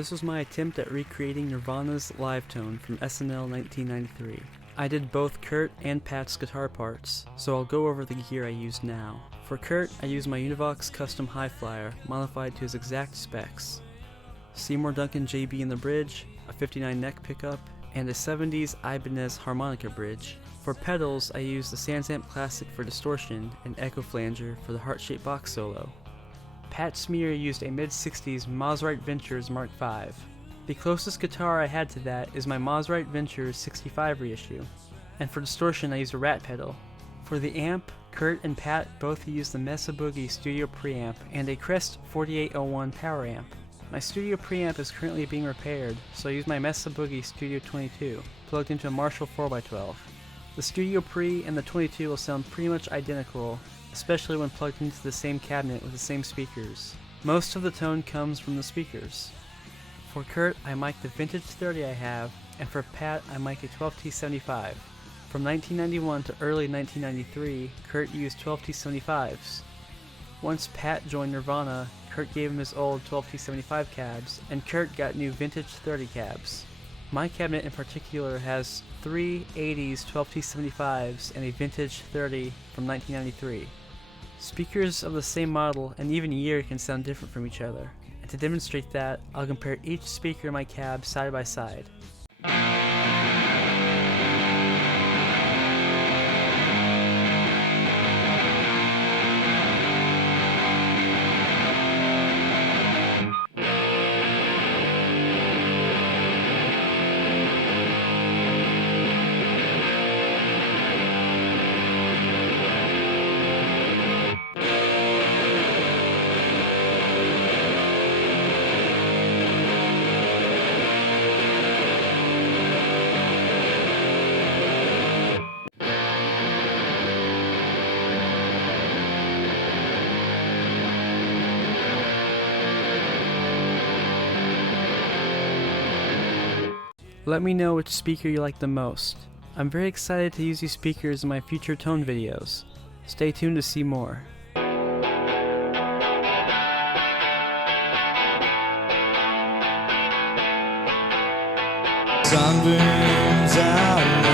This was my attempt at recreating Nirvana's live tone from SNL 1993. I did both Kurt and Pat's guitar parts, so I'll go over the gear I use now. For Kurt, I used my Univox custom high flyer, modified to his exact specs. Seymour Duncan JB in the bridge, a 59 neck pickup, and a 70s Ibanez harmonica bridge. For pedals, I used the Sansamp Classic for distortion and Echo Flanger for the heart-shaped box solo. Pat Smear used a mid-60s Maserite Ventures Mark V. The closest guitar I had to that is my Maserite Ventures 65 reissue. And for distortion I used a Rat pedal. For the amp, Kurt and Pat both used the Mesa Boogie Studio Preamp and a Crest 4801 power amp. My studio preamp is currently being repaired, so I use my Mesa Boogie Studio 22, plugged into a Marshall 4x12. The Studio Pre and the 22 will sound pretty much identical, especially when plugged into the same cabinet with the same speakers. Most of the tone comes from the speakers. For Kurt, I mic the vintage 30 I have, and for Pat, I mic a 12T75. From 1991 to early 1993, Kurt used 12T75s. Once Pat joined Nirvana, Kurt gave him his old 12T75 cabs, and Kurt got new vintage 30 cabs. My cabinet in particular has 3 80s 12T75s and a vintage 30 from 1993. Speakers of the same model and even year can sound different from each other, and to demonstrate that, I'll compare each speaker in my cab side by side. Let me know which speaker you like the most. I'm very excited to use these speakers in my future tone videos. Stay tuned to see more. Sunbeams out